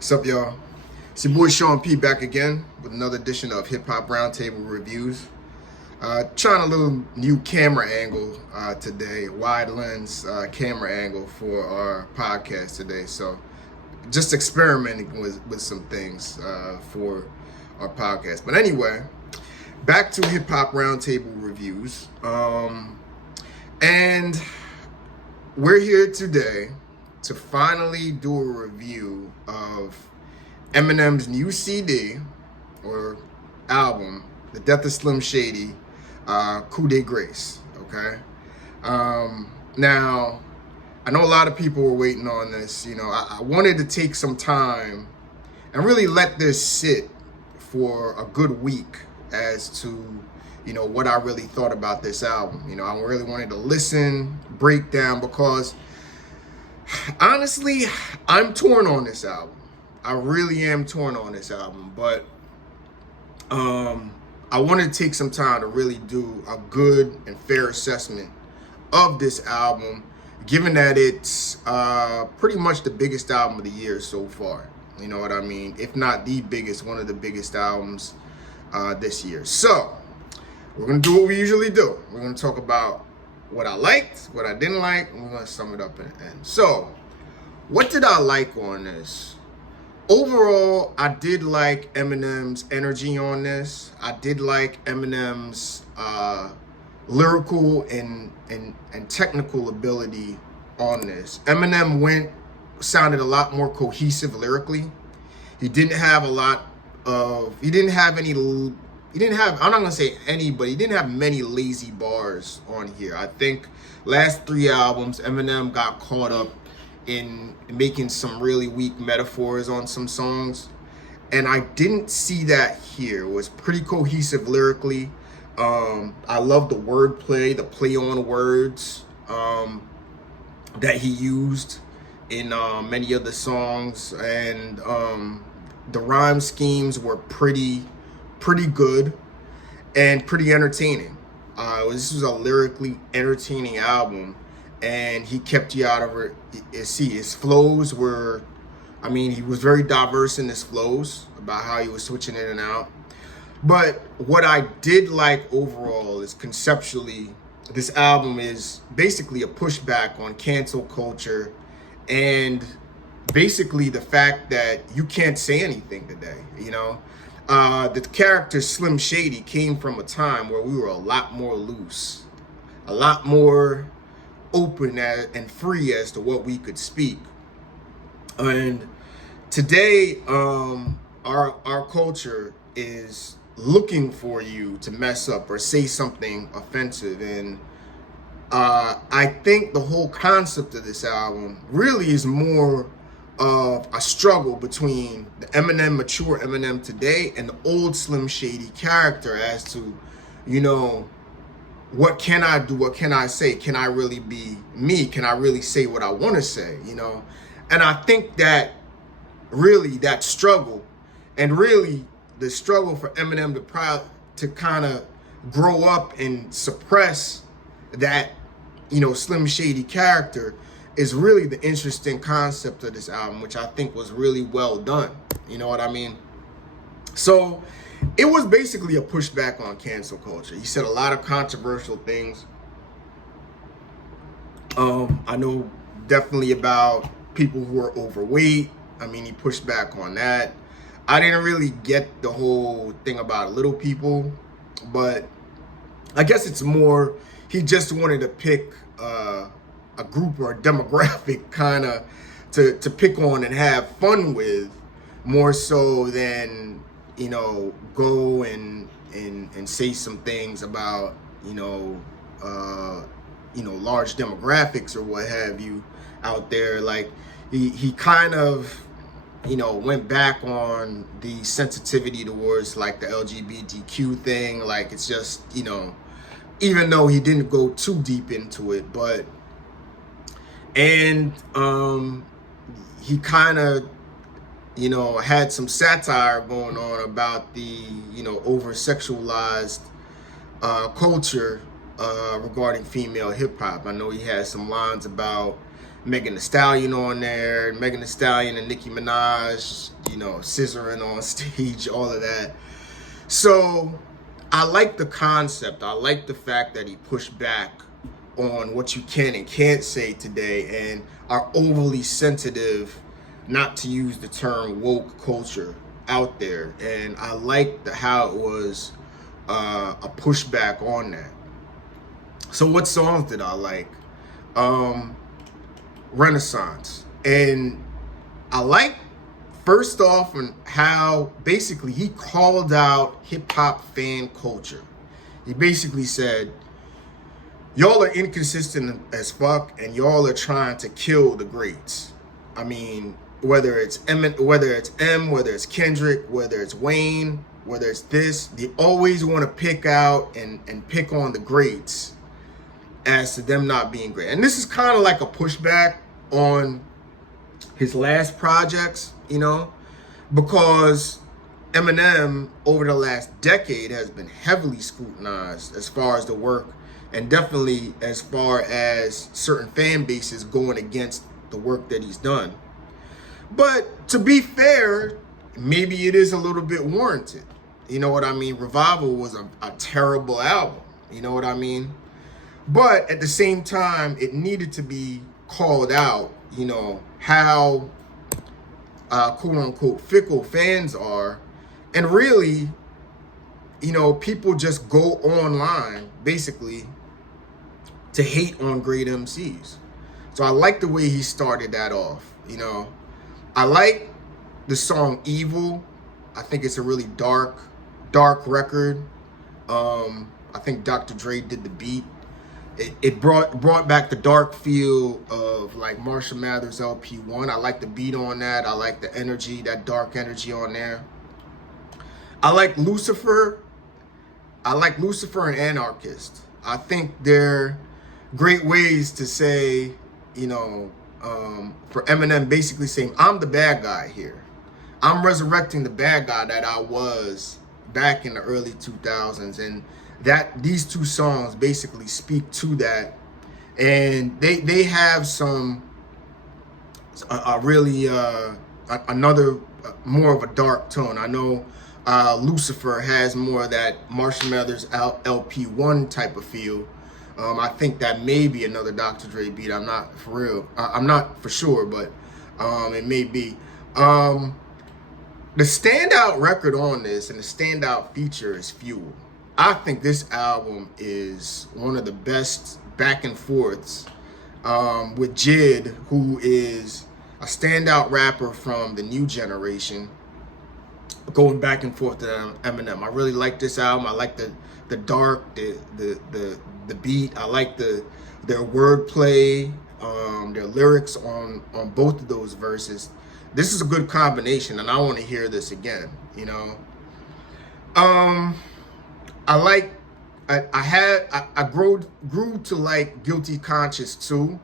What's up, y'all? It's your boy Sean P back again with another edition of Hip Hop Roundtable Reviews. Trying a little new camera angle today, wide lens camera angle for our podcast today. So just experimenting with some things for our podcast. But anyway, back to Hip Hop Roundtable Reviews. And we're here today to finally do a review of Eminem's new CD or album, The Death of Slim Shady, Coup de Grace, okay? Now, I know a lot of people were waiting on this. You know, I wanted to take some time and really let this sit for a good week as to, you know, what I really thought about this album. You know, I really wanted to listen, break down, because honestly, I'm torn on this album. I really am torn on this album, but I want to take some time to really do a good and fair assessment of this album, given that it's pretty much the biggest album of the year so far. You know what I mean? If not the biggest, one of the biggest albums this year. So we're going to do what we usually do. We're going to talk about what I liked, what I didn't like, and we're going to sum it up in the end. So, what did I like on this? Overall, I did like Eminem's energy on this. I did like Eminem's lyrical and technical ability on this. Eminem sounded a lot more cohesive lyrically. He didn't have I'm not gonna say any, but he didn't have many lazy bars on here. I think last three albums, Eminem got caught up in making some really weak metaphors on some songs, and I didn't see that here. It was pretty cohesive lyrically. I love the wordplay, the play on words that he used in many of the songs, and the rhyme schemes were pretty good and pretty entertaining. This was a lyrically entertaining album, and he kept you out of it. His flows were, he was very diverse in his flows about how he was switching in and out. But what I did like overall is conceptually, this album is basically a pushback on cancel culture and basically the fact that you can't say anything today, you know? The character Slim Shady came from a time where we were a lot more loose, a lot more open and free as to what we could speak. And today, our culture is looking for you to mess up or say something offensive. And I think the whole concept of this album really is more of a struggle between the mature Eminem today and the old Slim Shady character as to, you know, what can I do? What can I say? Can I really be me? Can I really say what I want to say? You know? And I think that really that struggle, and really the struggle for Eminem to kind of grow up and suppress that, you know, Slim Shady character, is really the interesting concept of this album, which I think was really well done. You know what I mean? So it was basically a pushback on cancel culture. He said a lot of controversial things. I know definitely about people who are overweight. He pushed back on that. I didn't really get the whole thing about little people, but I guess it's more he just wanted to pick a group or a demographic kind of to pick on and have fun with, more so than, you know, go and say some things about, large demographics or what have you out there. Like he kind of, you know, went back on the sensitivity towards like the LGBTQ thing. Like it's just, you know, even though he didn't go too deep into it, but he kind of, you know, had some satire going on about the, you know, over-sexualized culture regarding female hip-hop. I know he had some lines about Megan Thee Stallion on there, Megan Thee Stallion and Nicki Minaj, scissoring on stage, all of that. So I like the concept. I like the fact that he pushed back on what you can and can't say today and are overly sensitive, not to use the term woke culture out there. And I like how it was a pushback on that. So what songs did I like? Renaissance. And I like, first off, and how basically he called out hip-hop fan culture. He basically said, y'all are inconsistent as fuck, and y'all are trying to kill the greats. I mean, whether it's Eminem, whether it's whether it's Kendrick, whether it's Wayne, whether it's this, they always want to pick out and pick on the greats as to them not being great. And this is kind of like a pushback on his last projects, because Eminem over the last decade has been heavily scrutinized as far as the work, and definitely as far as certain fan bases going against the work that he's done. But to be fair, maybe it is a little bit warranted. You know what I mean? Revival was a terrible album. You know what I mean? But at the same time, it needed to be called out, how quote unquote fickle fans are. And really, people just go online basically to hate on great MCs. So I like the way he started that off. I like the song Evil. I think it's a really dark record. I think Dr. Dre did the beat. It brought back the dark feel of like Marshall Mathers LP1. I like the beat on that. I like the energy, that dark energy on there. I like Lucifer. And Anarchist. I think they're great ways to say, for Eminem basically saying, I'm the bad guy here. I'm resurrecting the bad guy that I was back in the early 2000s. And that these two songs basically speak to that. And they have some, another, more of a dark tone. I know Lucifer has more of that Marshall Mathers LP1 type of feel. I think that may be another Dr. Dre beat. I'm not for real. I'm not for sure, but it may be. The standout record on this and the standout feature is Fuel. I think this album is one of the best back and forths with Jid, who is a standout rapper from the new generation, going back and forth to Eminem. I really like this album. I like the dark, the beat. I like their wordplay, their lyrics on both of those verses. This is a good combination, and I want to hear this again. I grew to like Guilty Conscious too,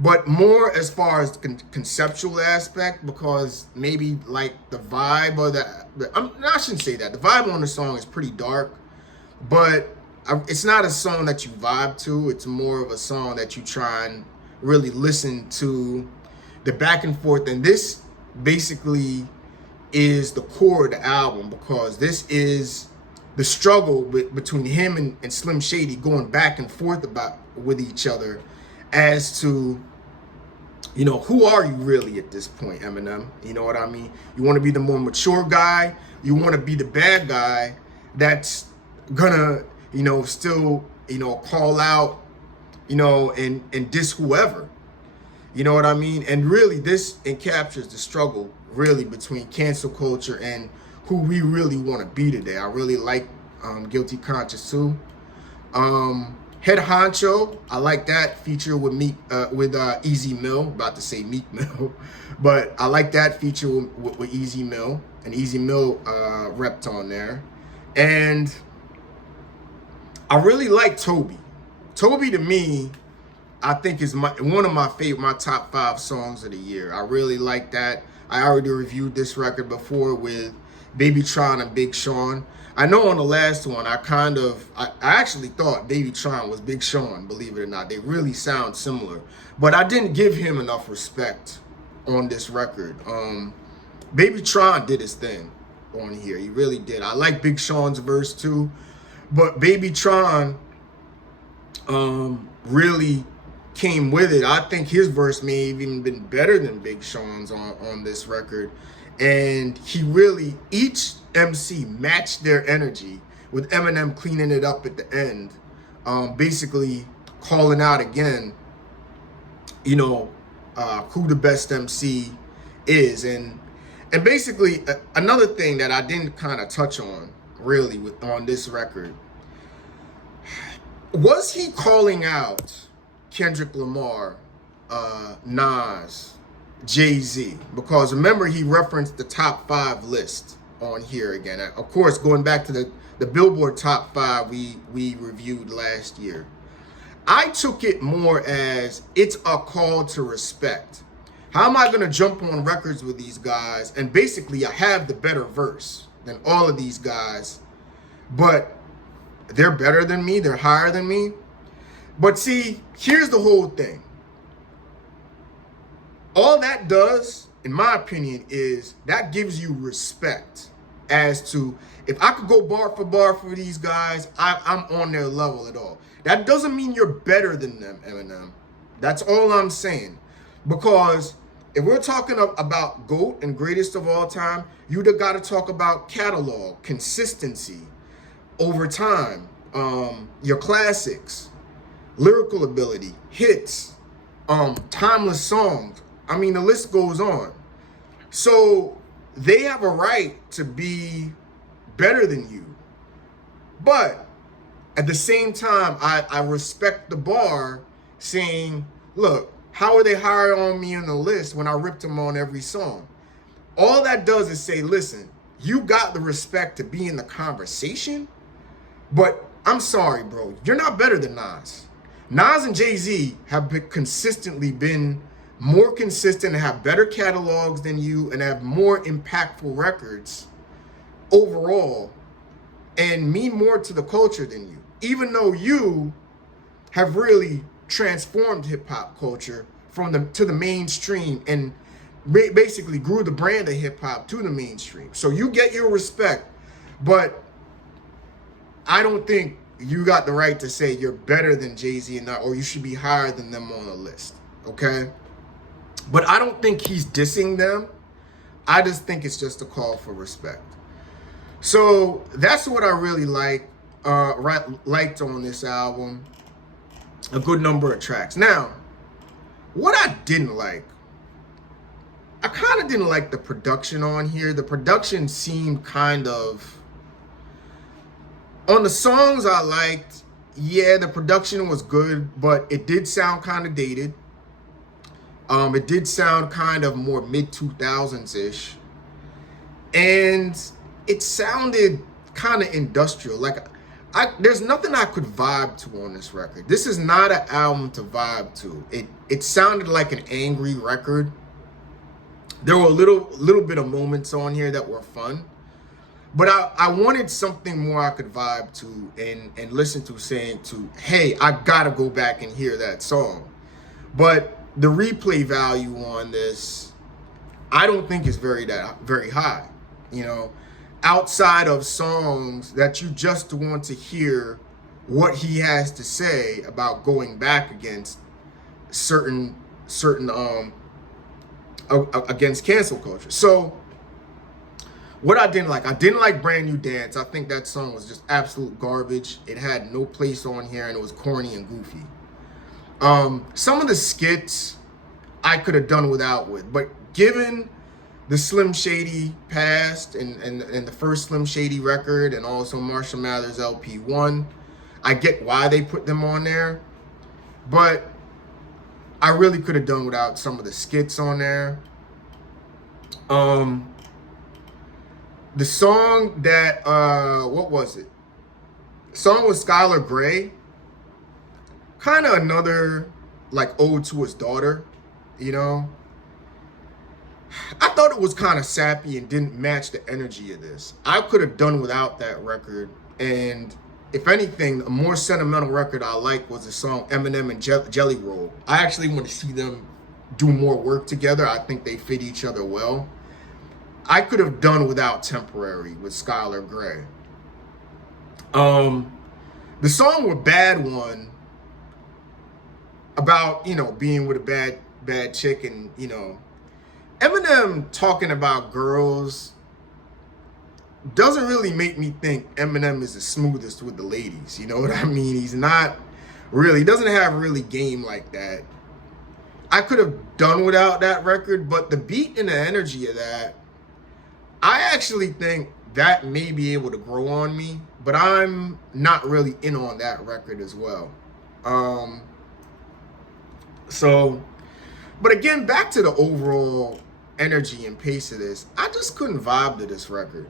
but more as far as the conceptual aspect, because maybe like the vibe or I shouldn't say that. The vibe on the song is pretty dark, but it's not a song that you vibe to. It's more of a song that you try and really listen to the back and forth. And this basically is the core of the album, because this is the struggle between him and Slim Shady, going back and forth with each other as to, who are you really at this point, Eminem? You know what I mean? You want to be the more mature guy. You want to be the bad guy that's gonna, still, call out, and diss whoever. You know what I mean? And really, this encaptures the struggle really between cancel culture and who we really want to be today. I really like Guilty Conscious too. Head Honcho, I like that feature with Easy Mill. About to say Meek Mill, but I like that feature with Easy Mill, and Easy Mill repped on there. And I really like Toby. Toby to me, I think is one of my top 5 songs of the year. I really like that. I already reviewed this record before with Baby Tron and Big Sean. I know on the last one, I actually thought Baby Tron was Big Sean, believe it or not. They really sound similar. But I didn't give him enough respect on this record. Baby Tron did his thing on here. He really did. I like Big Sean's verse too. But Baby Tron really came with it. I think his verse may have even been better than Big Sean's on this record. And he really, each MC matched their energy, with Eminem cleaning it up at the end, basically calling out again, you know, who the best MC is. And basically another thing that I didn't kind of touch on really on this record, was he calling out Kendrick Lamar, Nas, Jay-Z? Because remember, he referenced the top 5 list on here again. Of course, going back to the Billboard top 5 we reviewed last year. I took it more as it's a call to respect. How am I going to jump on records with these guys and basically I have the better verse than all of these guys, but they're better than me, they're higher than me? But see, here's the whole thing. All that does, in my opinion, is that gives you respect as to, if I could go bar for these guys, I'm on their level at all. That doesn't mean you're better than them, Eminem. That's all I'm saying. Because if we're talking about GOAT and greatest of all time, you'd have got to talk about catalog, consistency, over time, your classics, lyrical ability, hits, timeless songs. I mean, the list goes on. So they have a right to be better than you. But at the same time, I respect the bar saying, look, how are they higher on me in the list when I ripped them on every song? All that does is say, listen, you got the respect to be in the conversation, but I'm sorry, bro, you're not better than Nas. Nas and Jay-Z have consistently been more consistent and have better catalogs than you and have more impactful records overall and mean more to the culture than you, even though you have really transformed hip-hop culture to the mainstream and basically grew the brand of hip-hop to the mainstream. So you get your respect, but I don't think you got the right to say you're better than Jay-Z and not, or you should be higher than them on the list, okay? But I don't think he's dissing them. I just think it's just a call for respect. So that's what I really liked on this album. A good number of tracks. Now, what I didn't like, I kind of didn't like the production on here. The production seemed kind of, on the songs I liked, yeah, the production was good, but it did sound kind of dated. It did sound kind of more mid-2000s-ish. And it sounded kind of industrial. Like, there's nothing I could vibe to on this record. This is not an album to vibe to. It sounded like an angry record. There were a little bit of moments on here that were fun. But I wanted something more I could vibe to and listen to, saying to, hey, I gotta go back and hear that song. But the replay value on this, I don't think is very high. You know, outside of songs that you just want to hear what he has to say about going back against certain against cancel culture. So what I didn't like Brand New Dance. I think that song was just absolute garbage. It had no place on here and it was corny and goofy. Some of the skits I could have done without but given the Slim Shady past and the first Slim Shady record and also Marshall Mathers LP1, I get why they put them on there, but I really could have done without some of the skits on there. The song that, what was it? The song with Skylar Grey, kind of another like ode to his daughter, you know? I thought it was kind of sappy and didn't match the energy of this. I could have done without that record. And if anything, a more sentimental record I like was the song Eminem and Jelly Roll. I actually want to see them do more work together. I think they fit each other well. I could have done without Temporary with Skylar Grey. The song with Bad One about, being with a bad chick and, Eminem talking about girls doesn't really make me think Eminem is the smoothest with the ladies. You know what I mean? He's not really, he doesn't have really game like that. I could have done without that record, but the beat and the energy of that, I actually think that may be able to grow on me, but I'm not really in on that record as well. But again, back to the overall energy and pace of this, I just couldn't vibe to this record.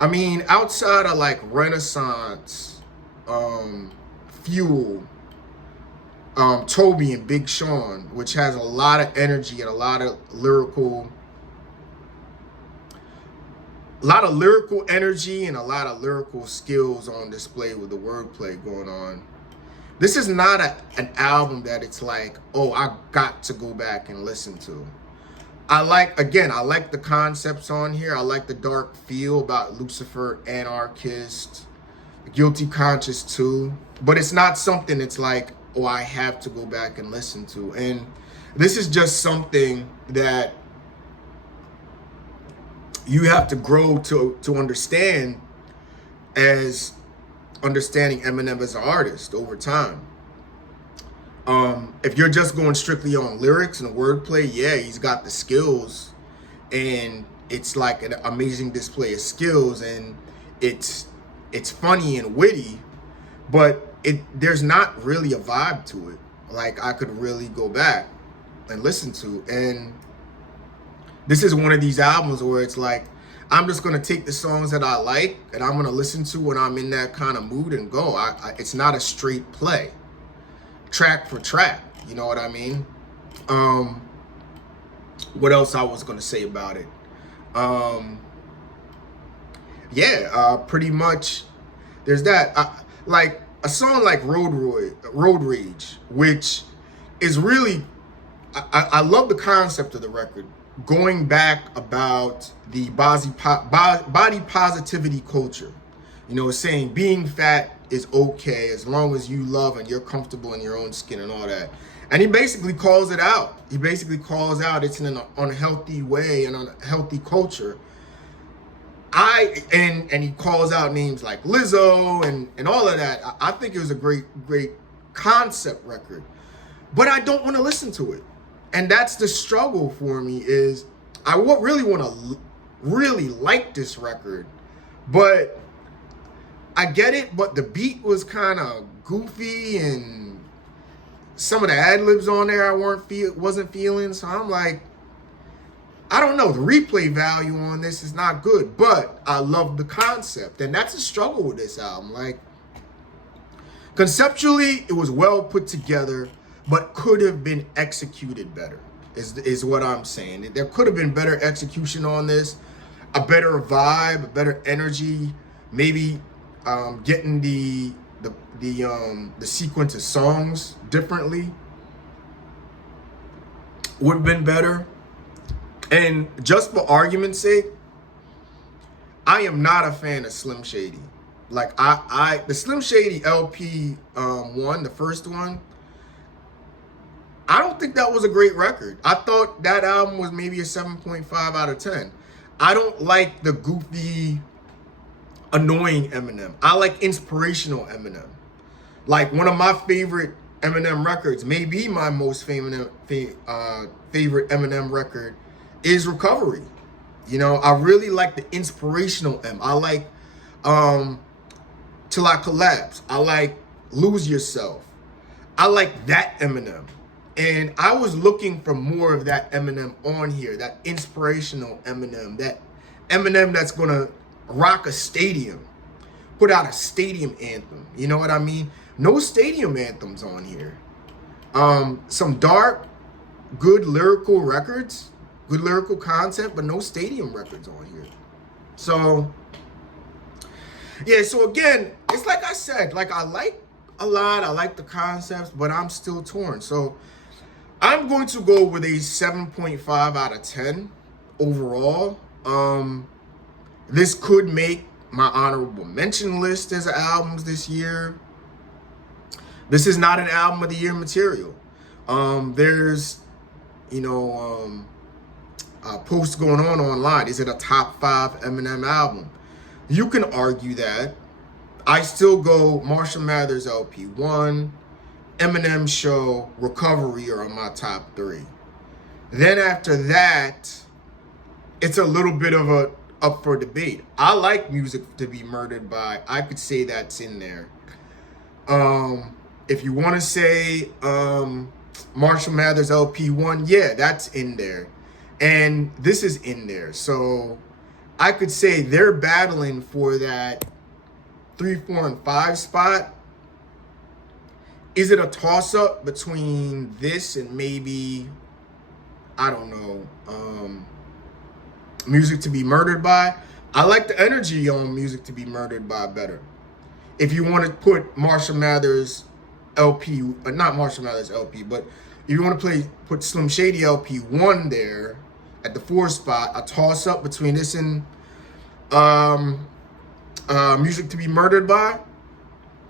I mean, outside of like Renaissance, Fuel, Toby and Big Sean, which has a lot of energy and a lot of lyrical energy and a lot of lyrical skills on display with the wordplay going on. This is not an album that it's like, oh, I got to go back and listen to. I like the concepts on here. I like the dark feel about Lucifer, Anarchist, Guilty Conscious too. But it's not something that's like, oh, I have to go back and listen to. And this is just something that you have to grow to understand, as understanding Eminem as an artist over time. If you're just going strictly on lyrics and wordplay, yeah, he's got the skills, and it's like an amazing display of skills, and it's funny and witty, but there's not really a vibe to it like I could really go back and listen to. And this is one of these albums where it's like, I'm just gonna take the songs that I like and I'm gonna listen to when I'm in that kind of mood and go. It's not a straight play, track for track. You know what I mean? What else I was gonna say about it? Pretty much. There's that. Like a song like Road Rage, which is really, I love the concept of the record. Going back about the body positivity culture, saying being fat is okay as long as you love and you're comfortable in your own skin and all that. And he basically calls it out. He basically calls out it's in an unhealthy way and unhealthy culture. And he calls out names like Lizzo and all of that. I think it was a great concept record, but I don't want to listen to it. And that's the struggle for me, is I really want to really like this record, but I get it, but the beat was kind of goofy and some of the ad-libs on there I wasn't feeling. So I'm like, I don't know. The replay value on this is not good, but I love the concept. And that's a struggle with this album. Like, conceptually, it was well put together, but could have been executed better, is what I'm saying. There could have been better execution on this, a better vibe, a better energy, maybe getting the sequence of songs differently would have been better. And just for argument's sake, I am not a fan of Slim Shady. Like the Slim Shady LP one, the first one, I don't think that was a great record. I thought that album was maybe a 7.5 out of 10. I don't like the goofy, annoying Eminem. I like inspirational Eminem. Like, one of my favorite Eminem records, maybe my most favorite Eminem record, is Recovery. I really like the inspirational M. I like Till I Collapse. I like Lose Yourself. I like that Eminem. And I was looking for more of that Eminem on here, that inspirational Eminem, that Eminem that's gonna rock a stadium, put out a stadium anthem. You know what I mean? No stadium anthems on here. Some dark, good lyrical records, good lyrical content, but no stadium records on here. So, yeah, so again, it's like I said, like I like a lot, I like the concepts, but I'm still torn. So I'm going to go with a 7.5 out of 10 overall. This could make my honorable mention list as albums this year. This is not an album of the year material. There's, posts going on online. Is it a top 5 Eminem album? You can argue that. I still go Marshall Mathers LP 1, Eminem Show, Recovery are on my top 3. Then after that, it's a little bit of a up for debate. I like Music to Be Murdered By. I could say that's in there. If you want to say Marshall Mathers LP 1, yeah, that's in there. And this is in there. So I could say they're battling for that 3, 4, and 5 spot. Is it a toss-up between this and maybe, I don't know, Music to Be Murdered By? I like the energy on Music to Be Murdered By better. If you want to put Marshall Mathers LP, not Marshall Mathers LP, but if you want to put Slim Shady LP 1 there at the 4 spot, a toss-up between this and Music to Be Murdered By,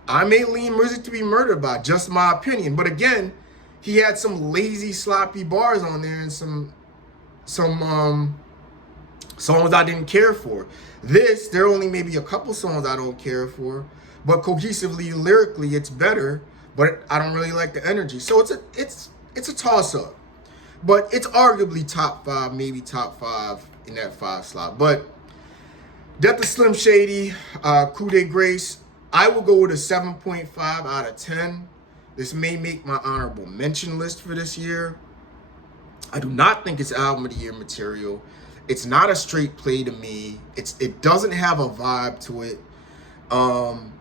I may lean Music to Be Murdered By, just my opinion. But again, he had some lazy, sloppy bars on there and some songs I didn't care for. This, there are only maybe a couple songs I don't care for, but cohesively, lyrically, it's better. But I don't really like the energy, so it's a toss-up. But it's arguably top 5, maybe top 5 in that 5 slot. But Death of Slim Shady, Coup de Grace, I will go with a 7.5 out of 10. This may make my honorable mention list for this year. I do not think it's album of the year material. It's not a straight play to me. It doesn't have a vibe to it.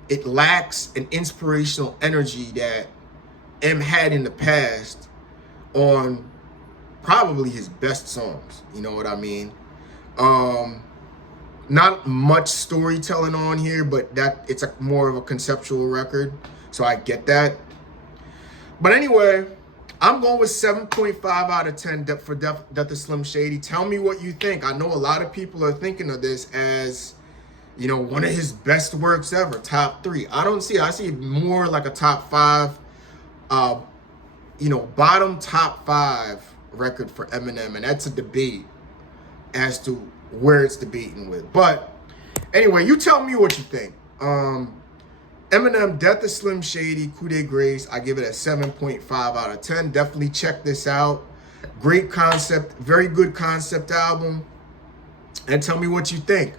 It lacks an inspirational energy that M had in the past on probably his best songs. You know what I mean? Not much storytelling on here, but it's more of a conceptual record, so I get that. But anyway, I'm going with 7.5 out of 10 for Death of Slim Shady. Tell me what you think. I know a lot of people are thinking of this as, one of his best works ever, top 3. I don't see it. I see it more like a top 5, bottom top 5 record for Eminem, and that's a debate as to where it's debating with. But anyway, you tell me what you think. Eminem, Death of Slim Shady, Coup de Grace, I give it a 7.5 out of 10. Definitely check this out. Great concept, very good concept album. And tell me what you think.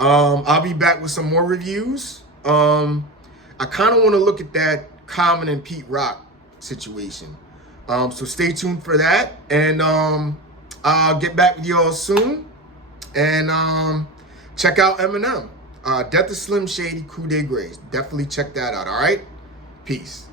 I'll be back with some more reviews. I kind of want to look at that Common and Pete Rock situation. So stay tuned for that. And I'll get back with y'all soon. And check out Eminem. Death of Slim Shady, Coup de Grace. Definitely check that out, all right? Peace.